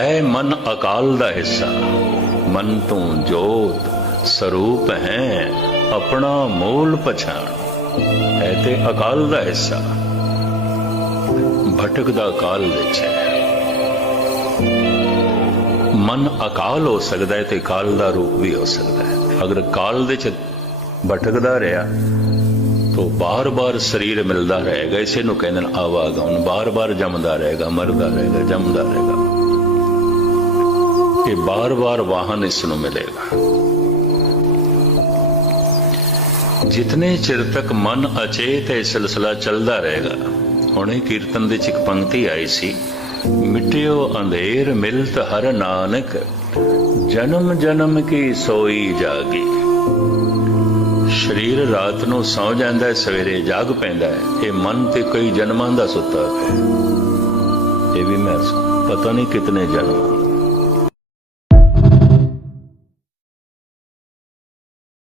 है मन अकाल दा हिस्सा, मन तू जोत स्वरूप है अपना मूल पछाण। है ते अकाल दा हिस्सा, भटकदा काल विच है। मन अकाल हो सकता है तो काल दा रूप भी हो सकता है। अगर काल दे भटकदा रहा तो बार बार शरीर मिलता रहेगा। इसे नूं कहंदे ने आवागमन, बार बार जमदा रहेगा, मरदा रहेगा, जमदा रहेगा। ये बार बार वाहन इसनों मिलेगा। जितने चिर तक मन अचेत है सिलसिला चलता रहेगा। हुणे कीर्तन दे एक पंक्ति आई सी, मिटियो अंधेर मिलत हर नानक, जन्म जन्म की सोई जागी। शरीर रात नूं सौ जांदा है, सवेरे जाग पैंदा है। ये मन ते कई जन्मां दा सुत्ता पिया। ये भी मैं पता नहीं कितने जन्म।